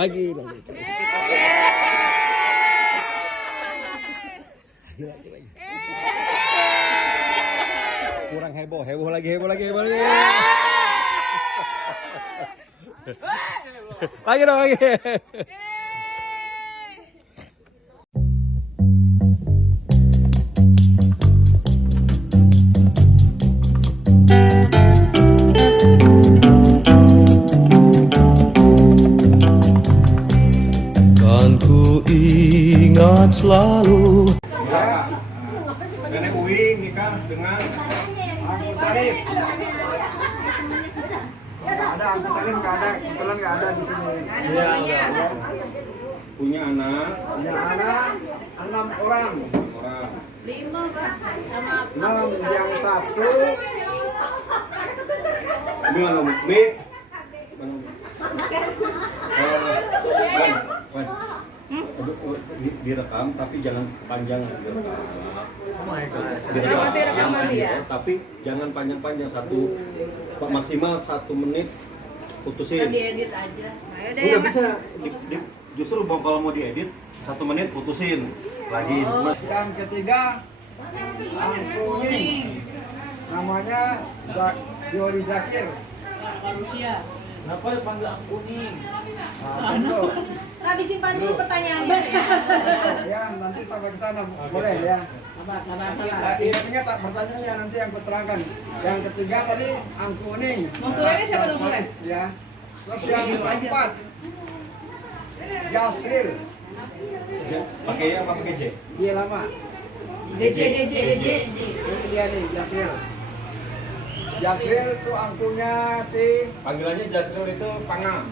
Lagi. Kurang heboh lagi. Lagi dong. Kan ku ingat selalu. Nenek Uing nikah dengan Angku Salim. Ada Angku Salim nggak ada, kebetulan nggak ada di sini. punya anak 6 orang. 5 Pak sama 6 yang satu. Gimana Mi? Direkam tapi jangan panjang tapi jangan panjang-panjang, maksimal 1 menit putusin. diedit aja. Ayo deh. Nggak bisa justru kalau mau diedit 1 menit putusin lagi. Yang ketiga Angku Uing. Namanya Yori Zakir. Rusia. Kenapa dipanggil Angku Uing? Tapi simpan dulu pertanyaannya. Ya, nanti sampai ke sana boleh ya. Sabar. Ingat tak pertanyaannya nanti yang kuterangkan. Yang ketiga tadi Angku Uing. Motornya siapa dong, Boleh? Ya. Terus yang keempat Yasril. Pakai ya apa pakai J? Dia lama. DJ. Ini dia nih Yasril. Yasril tuh angkunya si Panggilannya Jasril itu Panga.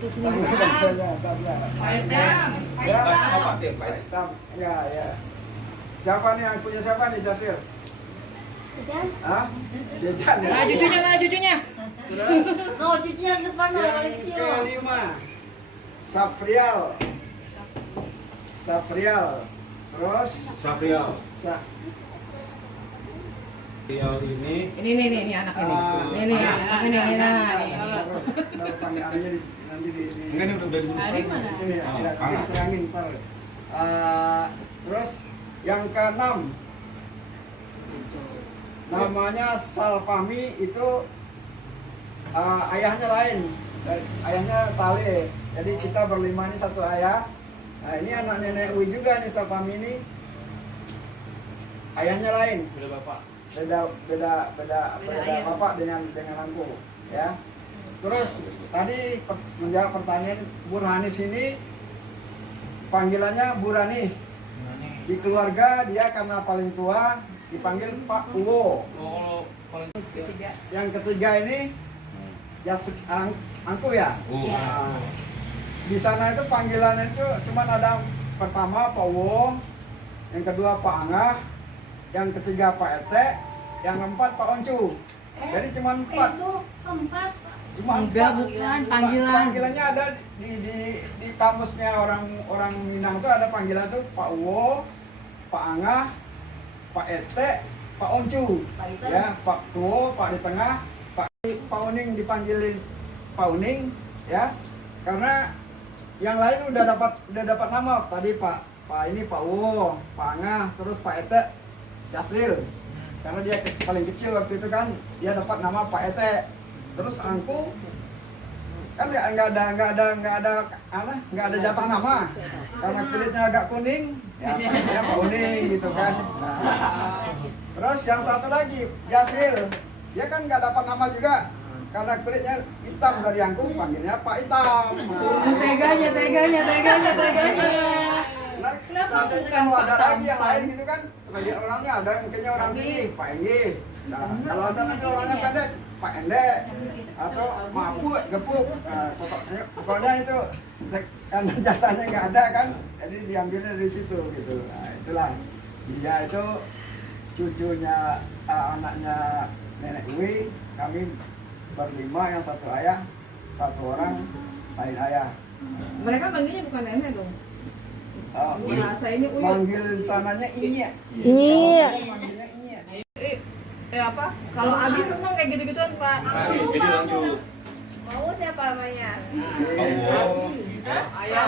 Pak Hitam. Ya. Siapa nih angkunya siapa nih Yasril? Hah? Jajan ya? Mana cucunya? Terus Cucunya depan yang kelima Safrial. Terus Safrial. Sa Safrial ini Ini anak ini. Ini anak ini. Ntar panggilannya nanti di enggak, ini udah ditulis. Di mana? ini ya, nanti diterangin ntar. Terus yang keenam namanya Salfahmi, itu ayahnya lain, ayahnya Saleh. Jadi kita berlima ini satu ayah. Nah ini anak nenek Uwi juga nih Salfahmi ini. Ayahnya lain. Beda bapak. Beda bapak dengan aku ya. Terus tadi menjawab pertanyaan Burhanis ini panggilannya Burani. Di keluarga dia karena paling tua dipanggil Pak Uwo. Yang ketiga ini Angku ya. Nah, di sana itu panggilannya itu cuma ada pertama Pak Uwo, yang kedua Pak Angah, yang ketiga Pak Ete, yang keempat Pak Oncu. Jadi cuma 4. Itu keempat. Cuma Enggak, 4. bukan panggilan. Panggilannya ada di kamusnya orang Minang tuh ada panggilan tuh Pak Uwo, Pak Angah, Pak Ete, Pak Oncu. Ya, Pak Tuo, Pak di tengah, Pak Uning dipanggilin Pak Uning ya. Karena yang lain udah dapat nama tadi Pak ini Pak Uwo, Pak Angah, terus Pak Ete Yasril. Karena dia paling kecil waktu itu kan, dia dapat nama Pak Ete. Terus Angku kan nggak ada jatah nama. Karena kulitnya agak kuning, ya Pak Uning gitu kan. Nah, terus yang satu lagi Yasril, dia kan nggak dapat nama juga. Karena kulitnya hitam dari Angku, panggilnya Pak Hitam. Teganya. Nah, seandainya kalau ada lagi yang lain gitu kan, sebagai orangnya ada mungkinnya orang tinggi, Pak Enggi. Nah, kalau ada nanti orangnya pendek, Pak Endek atau Mapuk, Gepuk. Nah, pokoknya itu karena jatahnya nggak ada kan, jadi diambilnya dari situ gitu. Nah, itulah dia itu cucunya anaknya Nenek Uwi. Kami berlima, yang satu ayah, satu orang lain ayah. Mereka manggilnya bukan nenek dong. Bahasa ini Uyu. Manggil sananya Inye. Manggilnya Inye. Apa? Kalau Abi seneng kayak gitu-gituan, Pak. Jadi lanjut. Mau siapa namanya? Ayo.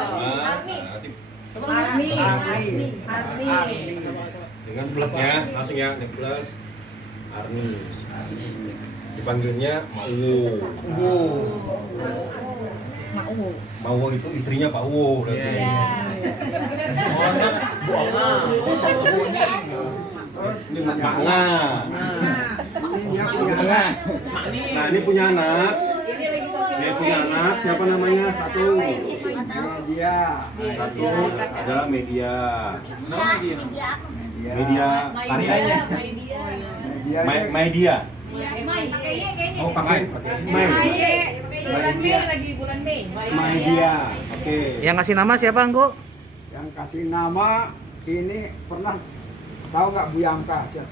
Arni. Dengan plusnya, langsung ya, ini plus Arnis. Dipanggilnya Mau itu istrinya Pak Uwo berarti. Terus Ini Mak Nga. ini dia punya Nah, ini punya anak. Dia punya anak, siapa namanya? Satu dia. Satu adalah media. Dia. Media karyanya. Dia. Media. Oh, pakai Mai. Bulan Mei. Media. Oke. Yang ngasih nama siapa, Anggo? Yang kasih nama ini pernah tahu nggak Bu Yamka? Ada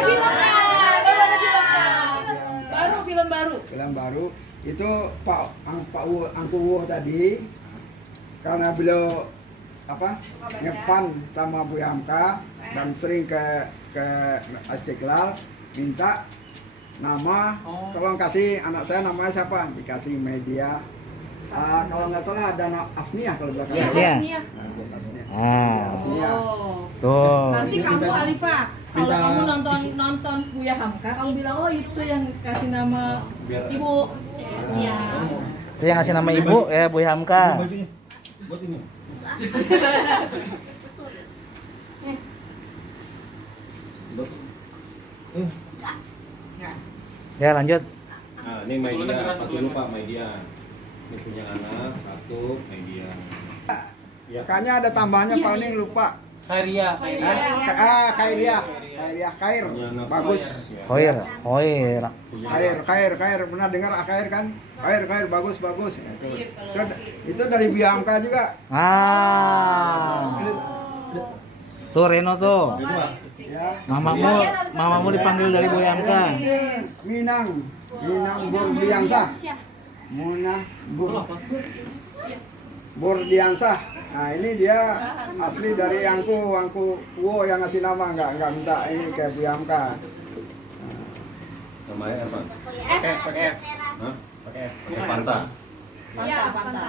filmnya. Ada filmnya. Baru film baru. Film baru itu Pak Angku Wuh tadi karena beliau ngepan sama Bu Yamka dan sering ke Istiqlal minta nama tolong kasih anak saya namanya siapa dikasih media. Kalau nggak salah ada Asnia kalau belakang. Asnia. Asnia. Tuh. Nanti kamu Alifa, kalau Minta- kamu nonton Buya Hamka, kamu bilang oh itu yang kasih nama ibu. Ya. Itu yang ngasih nama ibu ya, Bu Hamka. Bajunya buat ini. Ya, lanjut. Nah, ini media, satu lupa media. Ini punya anak, satu media. Ya. Kayaknya ada tambahannya Pak Uning lupa. Kairia. Kairia. Kair. Punya anak Bagus. ya. Hoir. Kair pernah dengar Kair kan? Kair bagus. Itu dari Bu Yamka juga. Tuh Reno tuh. Kedua. Ya. Mamamu dipanggil dari Bu Hamka. Minang Burdiansah. Burdiansah. Nah ini dia asli dari Angku Wo yang ngasih nama nggak minta ini kayak Bu Yamka. Namanya apa? Pakai F. Hah? Pakai Fanta. Panta.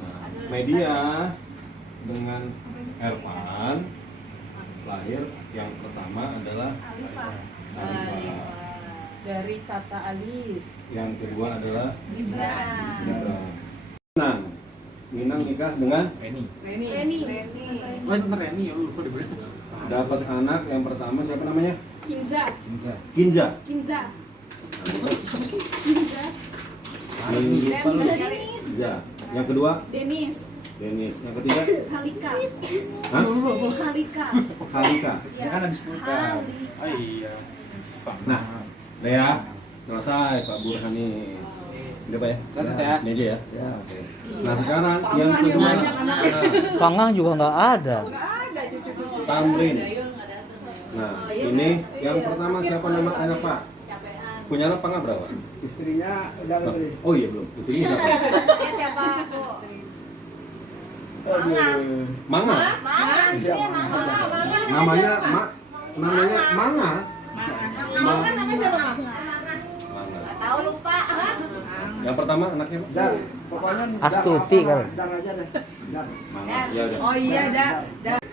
Nah, media dengan Ervan lahir yang pertama adalah Alifah. Dari kata Alif. Yang kedua adalah Gibran. Minang nikah dengan Reni. Reni. Bener Reni ya, lupa diberi. dapat anak yang pertama siapa namanya? Kinza. Kinza. Kinza. Kinza. Yang kedua Denis. Denis. Yang ketiga Halika. Hah? Halika. Halika. Ya kan ada disebutkan. Halika. Oh iya. Sama. Nah, udah ya. Selesai Pak Burhanis. Udah Pak ya? Catat ya. Ini aja ya. Ya. Oke. Nah sekarang yang kedua Pangah juga nggak ada. Tamrin. Nah ini yang pertama siapa nama anak Pak? Punya anak Pangah berapa? Istrinya udah tadi. Oh iya belum. Istrinya siapa? Siapa? Manga. Namanya namanya Manga. Manga namanya siapa? Manga. Tahu lupa. Yang pertama anaknya Pak? Dar, pokoknya Astuti kali. Dar aja deh. Dar. Manga. Ya udah. Oh iya,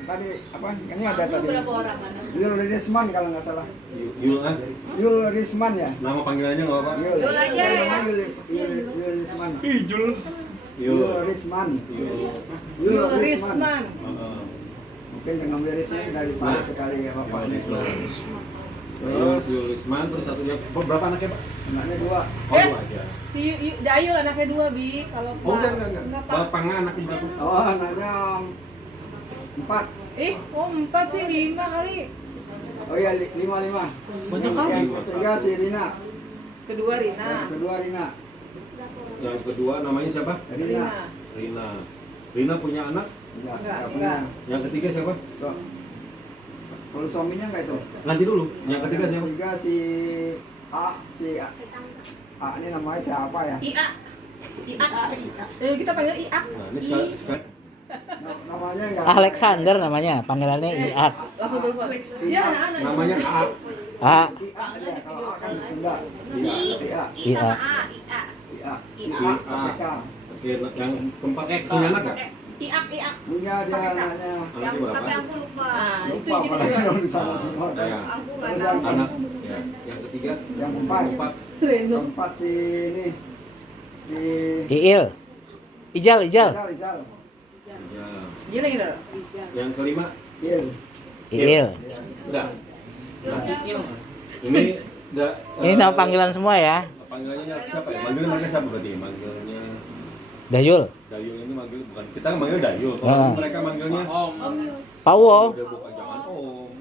Tadi apa? Ini ada tadi. berapa orang mana? Yul Risman kalau nggak salah. Yul kan? Yul Risman ya. Nama panggilannya nggak apa? Yul. Yul aja ya. Yul Risman. Ijul. Yul Risman. Yul. Yul Risman. Heeh. Mungkin dengan beresnya dari sana sekali ya Bapak. Terus Yulisman, terus satunya berapa anaknya Pak? Anaknya dua. Oh dua aja. Si Dayul anaknya 2 Bi. Kalau Oh enggak. Pak. Bapaknya anaknya berapa? Oh anaknya 4. Oh 4 sih 5 kali. Oh iya 5. Banyak kali. Yang ketiga si Rina. Kedua Rina. Yang kedua Rina. Yang kedua namanya siapa? Rina. Rina. Rina punya anak? Enggak punya. enggak. Yang ketiga siapa? So, kalau suaminya enggak itu? Nanti dulu. Yang ketiga Yang siapa? ketiga si A. A ini namanya siapa ya? Ia. Kita panggil Ia. Nah ini sekarang Namanya enggak. Alexander namanya, panggilannya Iat. Langsung telepon. Iya, anak-anak. namanya A. A. IA dia kalau A kan Sunda. IA. Ia. IA. IA. Oke, yang keempat punya anak nggak? Iak. Punya dia anaknya. Anaknya berapa? Tapi aku lupa. Nah, itu Lupa gitu malah juga. di sana semua. Ada ya. Aku nggak Terus tahu. Anak. Ya. Yang ketiga. Yang keempat. Reno. Keempat si ini. Si Iil. Ijal. Ijal. Ya. Dia lagi dah. Yang kelima. Il. Iil. Udah. Nah, ini udah. Ini nama panggilan semua ya. Panggilannya siapa ya? Manggilnya mereka siapa berarti? Manggilnya Dayul. Dayul ini manggil bukan kita manggil Dayul. Kalau Ah. mereka manggilnya Pawo. udah bukan jangan Om.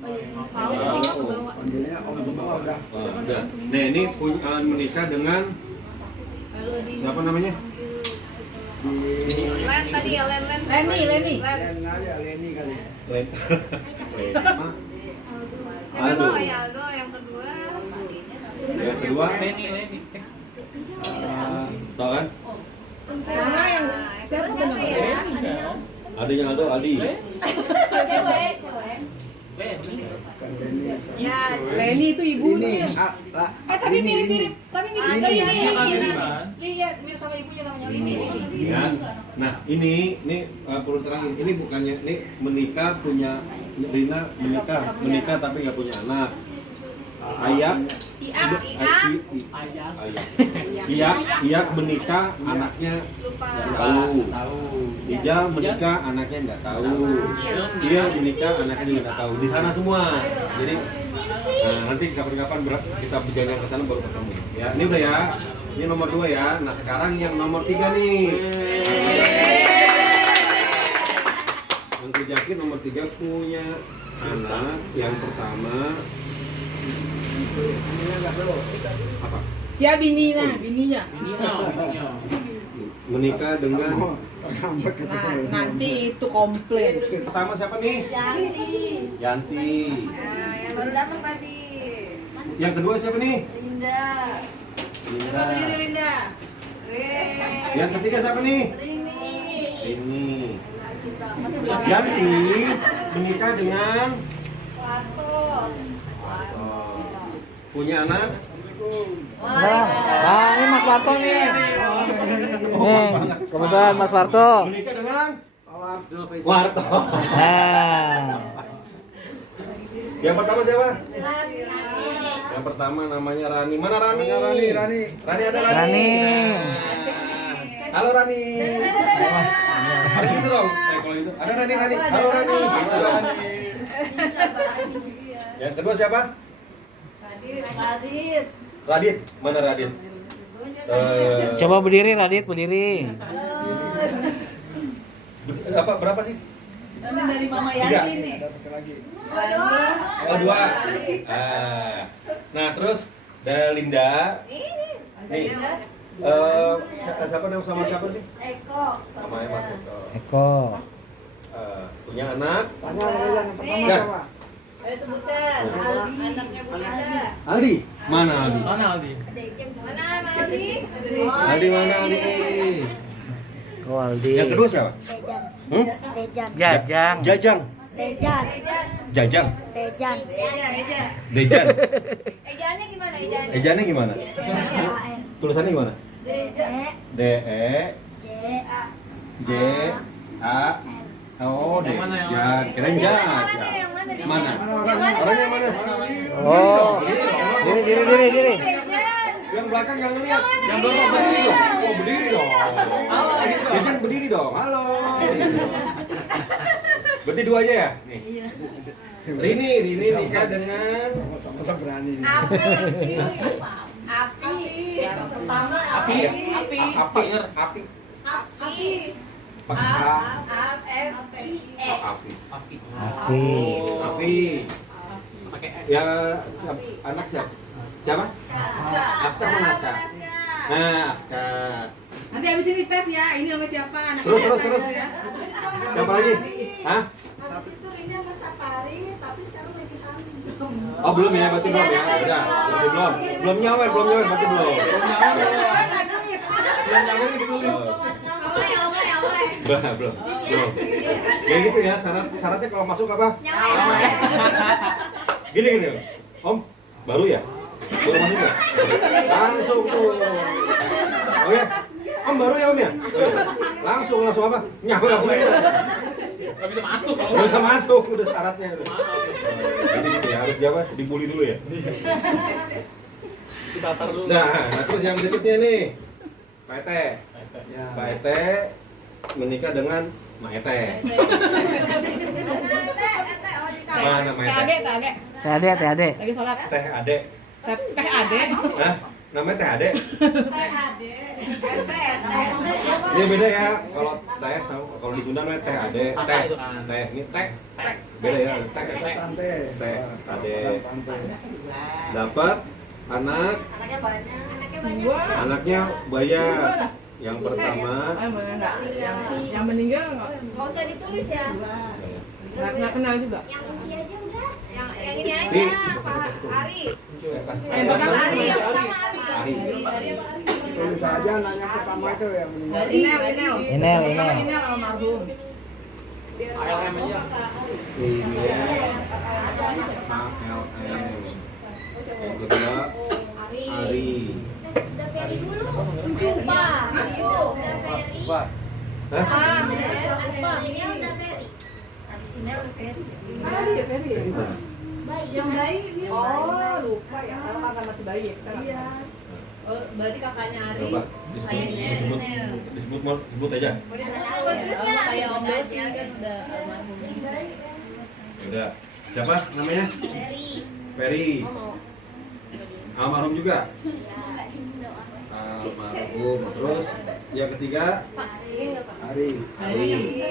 Tahu. Jangan Om. Panggilnya Om semua udah. Nah, udah. Nah, ini menikah dengan siapa namanya? Si Len tadi ya Len. Leni. Len. Len aja, Leni kali. Len. Siapa Aldo. dulu ya Aldo yang kedua. Yang kedua, tau kan? Karena yang siapa tuh namanya? Adanya Aldo, Aldi. Cewek. Kan Leni. Ya. Leni itu ibunya. Ini Tapi mirip-mirip. Tapi mirip. Ini. Ini. Iya, mirip sama ibunya namanya Lini. Ya. Nah, ini perlu terangin. Ini bukannya ini menikah punya Rina menikah tapi nggak punya anak. Ayak Iyak menikah anaknya Lupa. nggak tahu. Ijal menikah anaknya nggak tahu. Dia menikah anaknya juga nggak tahu. Di sana semua. Jadi nanti kapan-kapan kita berjalan ke sana baru ketemu. Ya, ini udah ya. Ini nomor 2 ya. Nah sekarang yang nomor 3 nih. Yang Jaki nomor 3 punya anak yang pertama. Apa? Siapa bininya. Menikah dengan Nah, nanti itu komplain. pertama siapa nih? Yanti. Nah, yang baru datang tadi. Yang kedua siapa nih? Linda. Linda. Coba berdiri Linda. Yang ketiga siapa nih? Rini. Ini. Yanti menikah dengan punya anak. Nah, ini Mas Warto nih. Nih, kebesaran Mas Warto. Menikah dengan Warto. Nah, Yang pertama siapa? Yang pertama namanya Rani. Mana Rani? Rani. Rani ada Rani. Rani. Halo Rani. Harus gitu dong. Kalau itu ada Rani. Halo Rani. Gitu dong. Yang kedua siapa? Radit. Mana Radit? coba berdiri Radit, berdiri. Berapa sih? Ini dari Mama Tiga. Yanti nih. Ada satu lagi. Oh 2. Nah terus dari Linda. Nih. Siapa nama sama siapa sih? Eko. Namanya Mas Eko. Eko. Punya anak. Tanya aja yang pertama Ya. siapa? Ayo sebutkan. Anaknya Bu Linda. Aldi. Mana Aldi? Mana Aldi? Aldi mana Aldi? Oh, Aldi. Yang kedua siapa? Jajang. Jajang. Jajang. Eja. Dejan. Ejanya gimana ejanya? Ejaannya gimana? Tulisannya gimana? Deja. D E J A Oh, Dejan. Kirain Jajang. Yang mana? Mana? Yang Orangnya mana? Oh, diri. Yang belakang nggak ngeliat. Yang belakang berdiri dong. Oh, berdiri dong. Dejan berdiri dong. Halo. Berarti 2 aja ya? Nih. Rini nikah dengan Sama-sama berani nih. Api. Yang pertama Api. Api. Ya, anak siapa? Siapa? Aska mana Aska? Nah, Aska. Nanti habis ini tes ya. Ini sama siapa? Anak Terus. Siapa lagi? Hah? Habis itu Rini sama Sapari, tapi sekarang lagi hamil. Oh, belum ya, berarti belum ya. Udah, berarti belum. Belum nyawer, berarti belum. Belum. Ya gitu ya, syaratnya kalau masuk apa? Gini. Om, baru ya? Baru masuk ya? Langsung tuh. Oke. Om baru ya Om ya? Langsung apa? Nyawa apa? Nggak bisa masuk. Nggak bisa masuk, udah syaratnya. Jadi gitu ya, harus jawab, dibully dulu ya. Kita tar dulu. Nah, terus yang berikutnya nih, Pak Ete. Ya. Pak Ete menikah dengan Mak Ete. Mana Mak Ete? Teh Ade. TAD. Lagi sholat. Teh Ade. Teh Ade. Hah? Namanya Teh Ade? Teh ade. Ini beda ya, kalau teh sama kalau di Sunda namanya Teh Ade. Teh, itu kan. teh, ini teh. Beda ya, teh. Tante. Teh Ade. Tante. Dapat anak, Anaknya banyak. Dua. anaknya banyak. Yang pertama, Enggak. Yang meninggal enggak. Nggak usah ditulis ya. Enggak kenal juga. Yang ini aja udah. Yang ini Nih. aja. Pak Ari. Yang pertama Ari. Ari. Yang pertama Ari. Ari. Tulis aja nanya pertama itu yang meninggal. Inel. Inel. Pertama Inel almarhum. ALM aja. Ini ALM. Yang kedua, Ari. Udah Ferry dulu. Tujuh Pak. Tujuh. Udah Ferry. Pak. Hah? Ini udah Ferry. Habis ini udah Ferry. Ari ya Ferry. Yang bayi dia. Oh, lupa ya. Kalau kakak masih bayi ya. Iya. Oh, berarti kakaknya Ari. Coba disebut aja. Terusnya. Kayak Om Desi kan udah almarhum. Udah. Siapa namanya? Ferry. Ferry. Oh, Almarhum juga. Almarhum. Terus yang ketiga, Hari. Ari.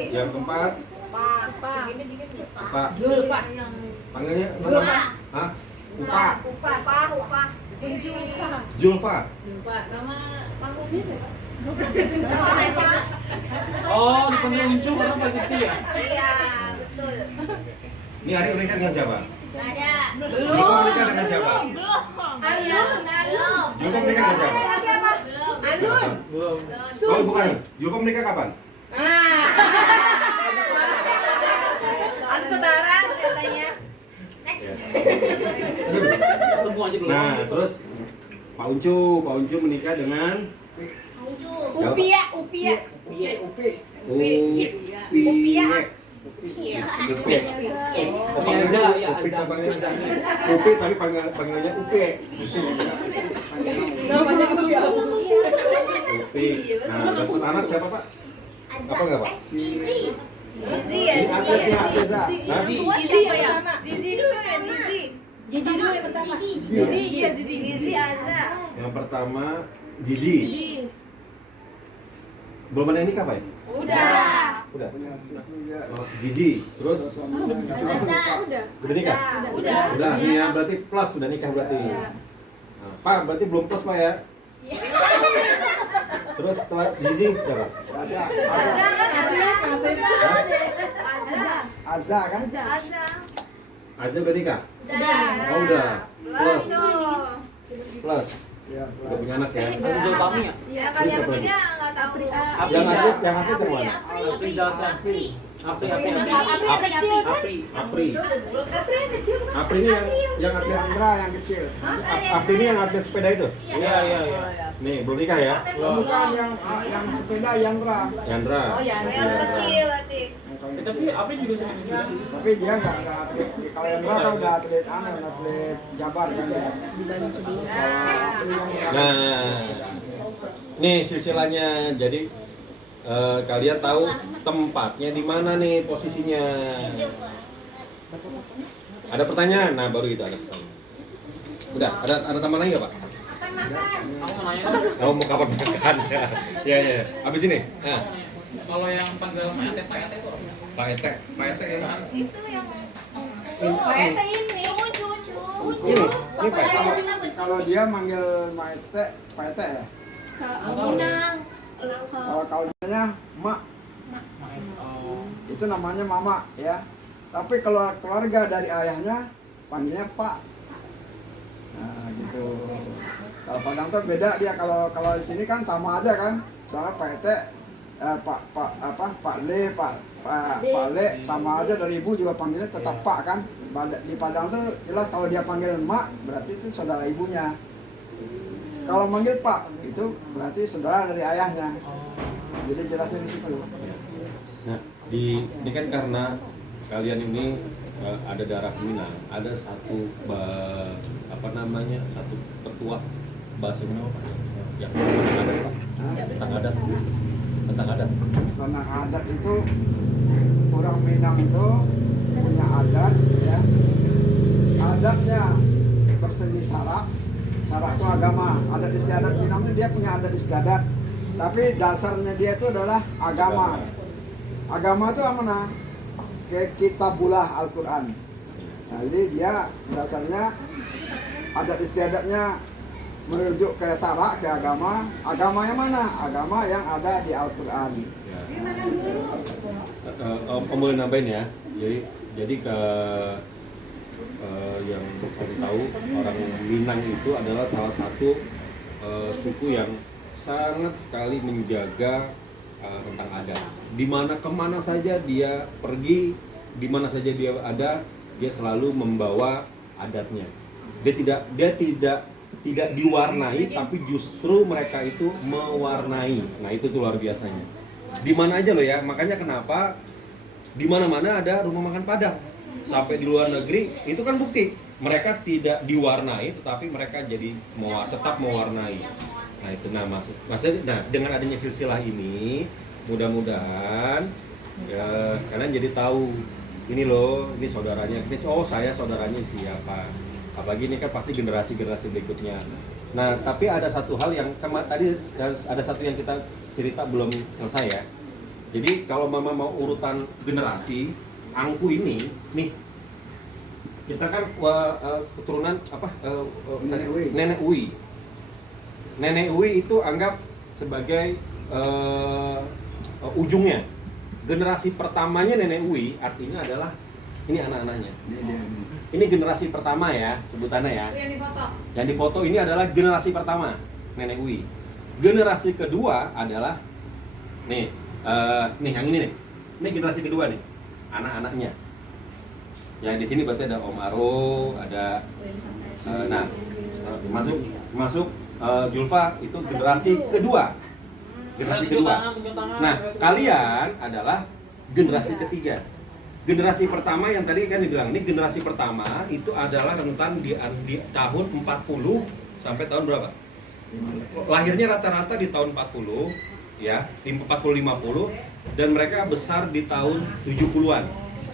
Yang keempat, Pak. Zulfa. Panggilnya Zulfa. Hah? Upa. Upah. Zulfa. Zulfa. Nama panggungnya Oh, dipanggil Uncu karena paling kecil ya? Iya, betul. Ini Ari menikah dengan siapa? Ada. Joko menikah dengan siapa? Alun. Joko menikah dengan siapa? Siapa? Alun. Belum. Oh bukan. Joko menikah kapan? Habis lebaran katanya. Ya. Tunggu aja dulu. Nah, terus Pak Uncu menikah dengan Upia. Upi. Upi. Aza, ya Upi Aza. panggilnya. Upi tapi panggilannya Upi. namanya juga. Upi. Nah, dapat anak siapa Pak? Apa enggak Pak? Zizi ya. Ini atletnya Ateza. Hah? Zizi yang pertama. Zizi dulu ya, Zizi. Jiji dulu yang pertama. Zizi, iya Zizi. Zizi Aza. Yang pertama Zizi. Belum ada yang nikah Pak ya? Udah. Udah. Punya cucu ya. Oh, Zizi. Terus Udah. udah nikah? Udah. Udah, iya berarti plus sudah nikah berarti. Nah, Pak, berarti belum plus Pak ya? Terus setelah Zizi siapa? Ada. Aza kan Aza. Aza kan? Aza. Aja udah nikah? Udah. Oh udah. Plus. Tuh. Plus. Ya. Udah punya anak ya? Abu Zulfami ya? Ya kalau yang ketiga nggak tahu. Yang atlet yang mana? Apri Zalsa. Apri Apri yang kecil kan? Apri. Apri yang kecil kan? Apri ini yang atlet Andra yang kecil. Apri ini yang atlet sepeda itu? Iya. Nih, belum nikah ya? Bukan yang sepeda Yandra. Yandra. Oh, Yandra. Yang kecil berarti. Tapi Apri juga sering di sini. Tapi dia nggak atlet. Kalau Yandra kan udah atlet atlet Jabar kan ya. Nah, nih silsilahnya. Jadi kalian tahu tempatnya di mana nih posisinya? Ada pertanyaan? Nah, baru itu ada pertanyaan. Udah, ada tambahan lagi nggak Pak? Kamu mau nanya? Oh, mau kapan makan? Ya. Abis ini. Nah, Kalau yang panggil Mayate, Pak Ete itu apa? Pak Ete ya. Itu yang Pak Ete ini. Ucu. Ini Pak Ete. Kalau dia manggil Maete, Paete ya. Minang. Kalau dia Mak, itu namanya Mama ya. Tapi kalau keluarga dari ayahnya panggilnya Pak. Nah gitu. Kalau Padang tuh beda dia. Kalau di sini kan sama aja kan. Soalnya Paete, Pak Le sama aja dari ibu juga panggilnya tetap Pak kan. Di Padang tuh jelas kalau dia panggil Mak berarti itu saudara ibunya. Kalau manggil Pak itu berarti saudara dari ayahnya. Jadi jelasnya di situ. Nah, ini kan karena kalian ini ada darah Minang, ada satu satu petuah bahasa Minang apa? Yang tentang adat, Pak. Tentang adat. Tentang adat. Tentang adat itu orang Minang itu punya adat ya. Adatnya berseni sarak. Sarak itu agama. Adat istiadat Minang itu dia punya adat istiadat. Tapi dasarnya dia itu adalah agama. Agama itu mana? Kayak kitabullah Al-Quran. Nah, jadi dia dasarnya adat istiadatnya merujuk ke sarak, ke agama. Agama yang mana? Agama yang ada di Al-Quran. Om boleh nambahin ya. Jadi ke yang kami tahu orang Minang itu adalah salah satu suku yang sangat sekali menjaga tentang adat. Dimana kemana saja dia pergi, dimana saja dia ada, dia selalu membawa adatnya. Dia tidak diwarnai, tapi justru mereka itu mewarnai. Nah itu tuh luar biasanya. Di mana aja loh ya, makanya kenapa di mana-mana ada rumah makan Padang. Sampai di luar negeri itu kan bukti mereka tidak diwarnai, tetapi mereka jadi tetap mewarnai. Nah itu maksudnya dengan adanya silsilah ini mudah-mudahan ya, kalian jadi tahu ini loh, ini saudaranya Chris, oh saya saudaranya siapa. Apalagi ini kan pasti generasi-generasi berikutnya. Nah tapi ada satu hal yang tadi ada satu yang kita cerita belum selesai ya. Jadi kalau mama mau urutan generasi, Angku ini nih kita kan keturunan apa Nenek Uwi. Nenek Uwi itu anggap sebagai ujungnya. Generasi pertamanya Nenek Uwi artinya adalah ini anak-anaknya. Ini generasi pertama ya sebutannya ya. Yang di foto ini adalah generasi pertama Nenek Uwi. Generasi kedua adalah nih yang ini nih. Ini generasi kedua nih. Anak-anaknya. Yang di sini berarti ada Om Aro, ada masuk Julfa itu generasi kedua. Generasi kedua. Nah, kalian adalah generasi ketiga. Generasi pertama yang tadi kan dibilang, ini generasi pertama itu adalah rentan di tahun 40 sampai tahun berapa? Lahirnya rata-rata di tahun 40 ya, 40-50 dan mereka besar di tahun 70-an,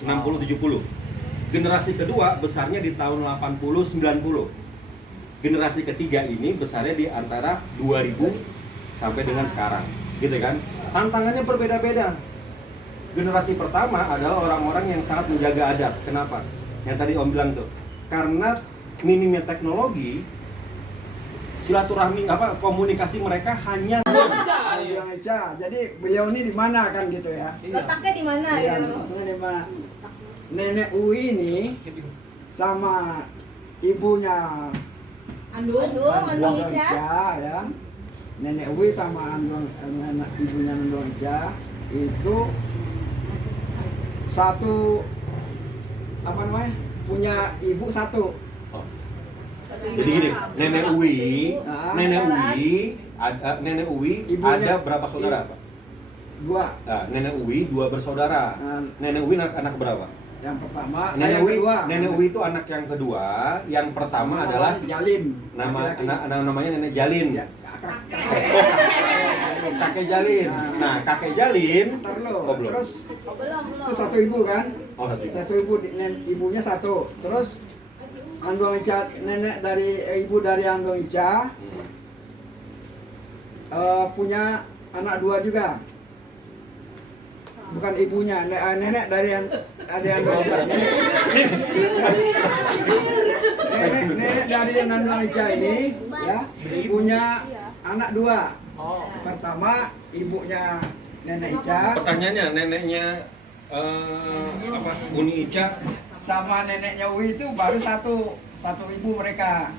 60-70. Generasi kedua besarnya di tahun 80-90. Generasi ketiga ini besarnya di antara 2000 sampai dengan sekarang, gitu kan? Tantangannya berbeda-beda. Generasi pertama adalah orang-orang yang sangat menjaga adat. Kenapa? Yang tadi Om bilang tuh, karena minimnya teknologi, silaturahmi komunikasi mereka hanya Yang Eca. Jadi beliau ini di mana kan gitu ya? Letaknya di mana Iya, ya? letaknya di mana? Nenek Uwi ini sama ibunya Andung Ica. ya. Nenek Uwi sama ibunya Andung Ica itu satu punya ibu satu. Jadi gini, Nenek Uwi ada berapa saudara, Pak? Dua. Nah, Nenek Uwi 2 bersaudara. Nenek Uwi anak berapa? Yang pertama, Nenek yang Uwi, kedua. Nenek Uwi itu anak yang kedua. Yang pertama adalah Jalin. namanya Nenek Jalin. Ya, Kakek Jalin. Nah, kakek Jalin. Ntar lo. Belum. Terus Belum. itu satu ibu kan? Oh, satu ibu. Satu ibu, ibunya satu. Terus Andung Ica, nenek dari ibu dari Andung Ica punya anak 2 juga. Bukan ibunya, nenek dari Andung Ica. Nenek dari Andung Ica ini ya punya anak 2. Pertama ibunya Nenek Ica. Pertanyaannya, neneknya Uni Ica Sama neneknya Uwi itu baru satu ibu mereka.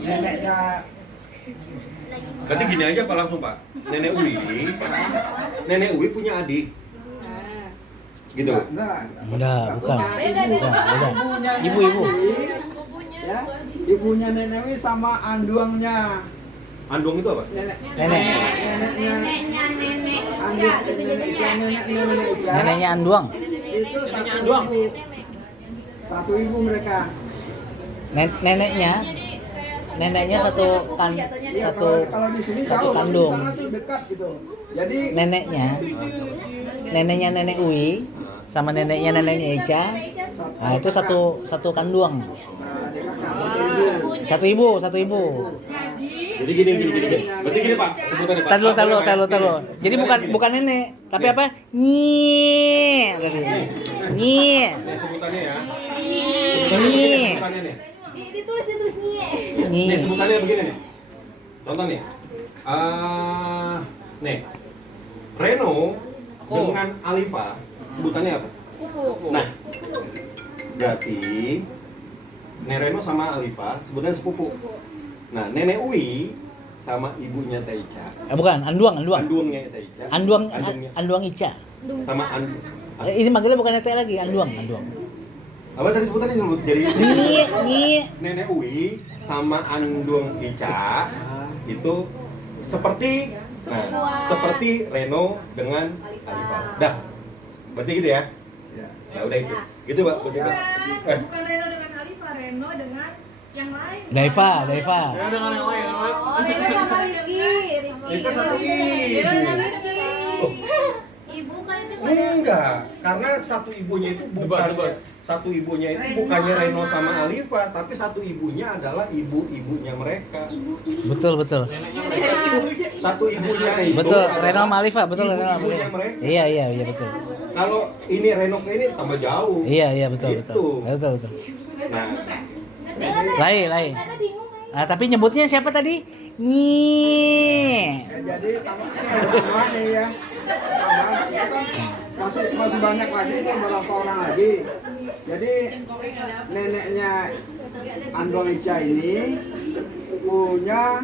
Neneknya berarti gini aja Pak langsung Pak. Nenek Uwi punya adik. Gitu. Enggak, bukan. Ibunya Ibu. ya, ibunya Nenek Uwi sama anduangnya Anduang itu apa? Nenek. Nenek. Neneknya nenek. Anduang, nenek Ica. Neneknya Anduang. Itu satu Anduang. ibu. Satu ibu mereka. Neneknya satu Iya, satu kalau di sini satu jauh, kandung. di sana tuh dekat gitu. Jadi neneknya nenek Uwi sama neneknya Ica. Nah, itu satu kandung. dia kakak, satu ibu. Satu ibu. Jadi gini. Berarti gini Pak, sebutannya Pak. Tar dulu. Jadi bukan nenek, tapi apa? Nyi. Tadi. Nyi. Nih sebutannya ya. Nyi. Sebutannya nih. Ditulis nye. Nyi. Nih sebutannya begini nih. Contoh nih. Nih. Reno dengan Alifa sebutannya apa? Sepupu. Nah. Berarti Reno sama Alifa sebutannya sepupu. Nah, Nenek Uwi sama ibunya Teica. Bukan, Anduang. Anduangnya Teica. Anduang Ica. Sama Ini manggilnya bukan Teh lagi, Anduang. apa tadi sebutannya jadi Nyi. Nenek Uwi sama Anduang Ica itu seperti seperti Reno dengan Alifa. Dah. Berarti gitu ya? Ya udah itu. Gitu, Pak. Berarti, Pak. Bukan Reno dengan Alifa, Reno dengan yang lain. Daiva. Ya dengan yang lain. Oh, Reno sama Rifki. Itu satu Reno ibu. sama Rifki. Ibu kan itu Enggak, karena satu ibunya itu bukan Debat. satu ibunya itu bukannya Reno sama Alifa, tapi satu ibunya adalah ibunya mereka. Betul. Satu ibunya itu. Betul, Reno sama Alifa, betul Reno sama Ibunya Alifa. mereka. Iya, betul. Kalau ini Reno ke ini tambah jauh. Iya, betul. Gitu. Betul. Nah, Lain. Nah, tapi nyebutnya siapa tadi? Nyi. Ya, jadi tambah nih ya. Tambah itu kan masih banyak lagi itu beberapa orang lagi. Jadi neneknya Anduang Ica ini ibunya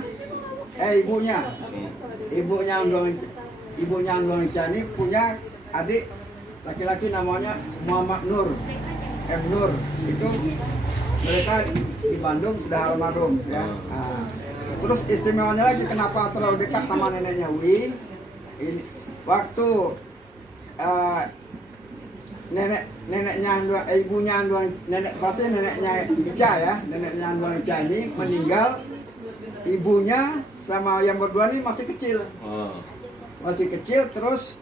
Anduang Ica ini punya adik laki-laki namanya Muhammad Nur. Nur itu mereka di Bandung sudah almarhum ya. Nah, terus istimewanya lagi kenapa terlalu dekat sama neneknya Wi? Waktu ibunya Anduang berarti neneknya Ica ya, neneknya Anduang Ica ini meninggal, ibunya sama yang berdua ini masih kecil, terus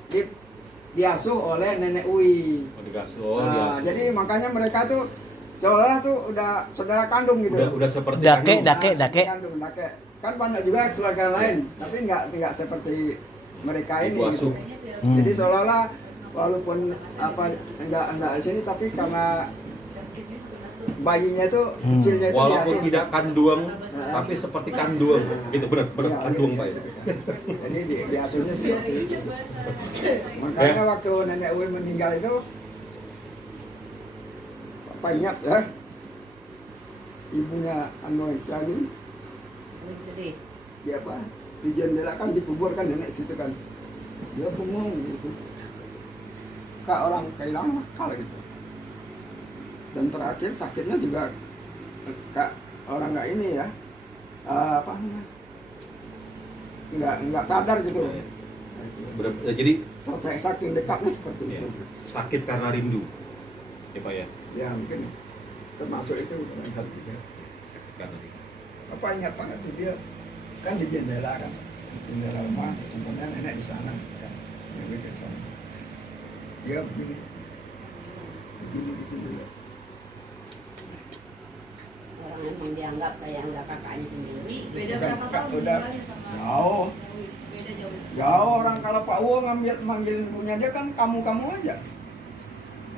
diasuh oleh nenek Wi. Nah, jadi makanya mereka tuh seolah tuh udah saudara kandung gitu. udah seperti Dake. kandung. Kan banyak juga keluarga lain, tapi nggak seperti mereka ini. Ibu asuh. Gitu. Jadi seolah-olah walaupun enggak sini, tapi karena bayinya itu kecilnya itu Walaupun diasuh. tidak kandung, tapi seperti kandung. Gitu benar Iya, kandung iya. Pak ya. Jadi diasuhnya seperti itu. Makanya waktu nenek Uwi meninggal itu, Papa ingat ya, ibunya Anduang Ica ini, dia apa? Di jendela kan dikuburkan nenek situ kan. Dia bengong gitu. Kak orang kehilangan akal gitu. Dan terakhir sakitnya juga kak orang nggak ini ya, nggak sadar gitu. Jadi Saya saking dekatnya seperti itu. sakit karena rindu. Ya Pak ya. Ya mungkin termasuk itu. Karena rindu. Apa ingat banget tuh dia kan di jendela kan, jendela rumah, contohnya nenek di sana kan, nenek di sana. Dia begini gitu juga. Orang emang dianggap kayak anggap kakaknya sendiri. Beda berapa tahun Udah tinggalnya sama jauh. beda jauh. Jauh orang kalau Pak Uwo manggil punya dia kan kamu aja.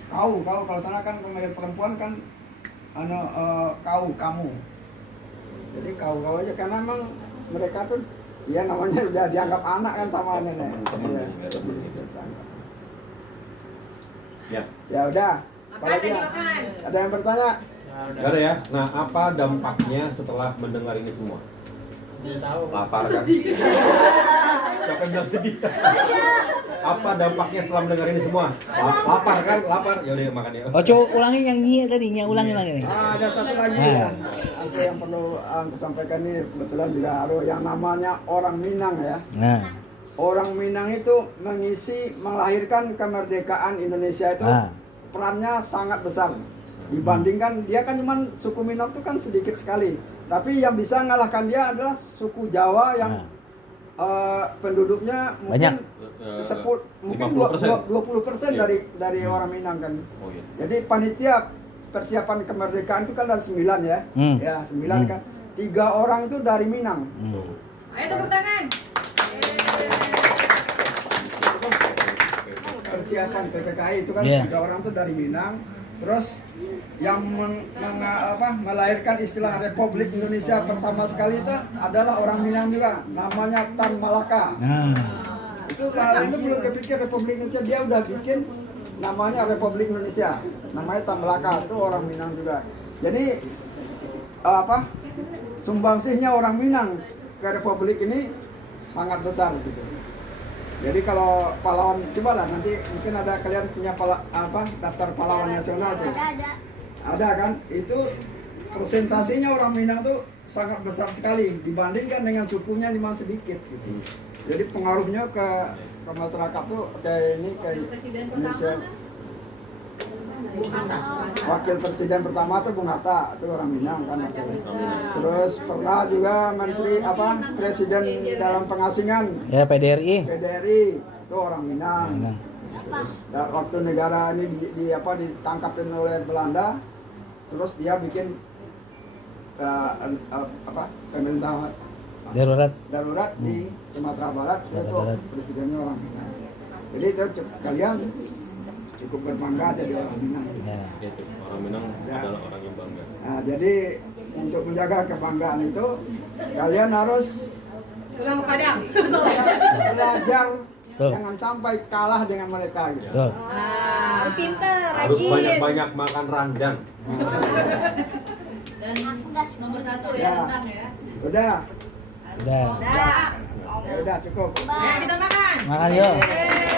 Kau kalau sana kan pemanggil perempuan kan kamu. Jadi kau aja karena emang mereka tuh ya namanya udah dianggap anak kan sama nenek. Temen. Ya. Ya. Ya udah. Makan Apalagi lagi ya? makan. Ada yang bertanya? Gak ada ya. Nah, apa dampaknya setelah mendengar ini semua? Tahu. Lapar kan? Siapa yang bilang sedih? Apa dampaknya setelah mendengar ini semua? Lapar kan? Lapar. Ya udah makan ya. Oh, coba ulangin yang Nyi tadi, ulangi. Ada satu lagi Nah. ya. itu yang perlu aku sampaikan nih, kebetulan juga ada yang namanya orang Minang ya. Nah, Orang Minang itu melahirkan kemerdekaan Indonesia itu Nah. perannya sangat besar. Dibandingkan dia kan cuman suku Minang itu kan sedikit sekali. Tapi yang bisa mengalahkan dia adalah suku Jawa yang penduduknya Banyak. mungkin 50%. 20% Iya. dari orang Minang kan. Oh iya. Jadi panitia persiapan kemerdekaan itu kan dari 9 ya. Hmm. Ya, 9 kan. 3 orang itu dari Minang. Ayo tepuk tangan. Persiapan PPKI itu kan Iya. 3 orang itu dari Minang. Terus yang melahirkan istilah Republik Indonesia pertama sekali itu adalah orang Minang juga, namanya Tan Malaka. nah, Itu hal itu belum kepikir Republik Indonesia, dia udah bikin namanya Republik Indonesia, namanya Tan Malaka, itu orang Minang juga. Jadi sumbangsihnya orang Minang ke Republik ini sangat besar gitu. Jadi kalau pahlawan, coba lah nanti mungkin ada kalian punya daftar pahlawan nasional tuh. Ada kan? Itu presentasinya orang Minang tuh sangat besar sekali dibandingkan dengan sukunya memang sedikit gitu. Jadi pengaruhnya ke masyarakat tuh kayak ini kayak Presiden Indonesia. pertama Bung Hatta. Wakil presiden pertama tuh Bung Hatta, itu orang Minang kan. Terus pernah juga menteri presiden dalam pengasingan ya PDRI. PDRI itu orang Minang. Minang. Terus waktu negara ini ditangkapin oleh Belanda, terus dia bikin pemerintah darurat di Sumatera Barat, itu Barat. presidennya orang Minang. Jadi itu kalian cukup berbangga jadi orang Minang. Ya. Itu orang Minang Ya. adalah orang yang bangga. Nah, jadi untuk menjaga kebanggaan itu kalian harus Pulang ke Padang. belajar, Betul. jangan sampai kalah dengan mereka gitu. Betul. Harus pintar, Harus rajin. banyak-banyak makan rendang. Dan nomor 1 ya, Ya. rendang ya. Udah, Udah. Dah. ya udah cukup. Ayo kita makan. Makan yuk. Yeay.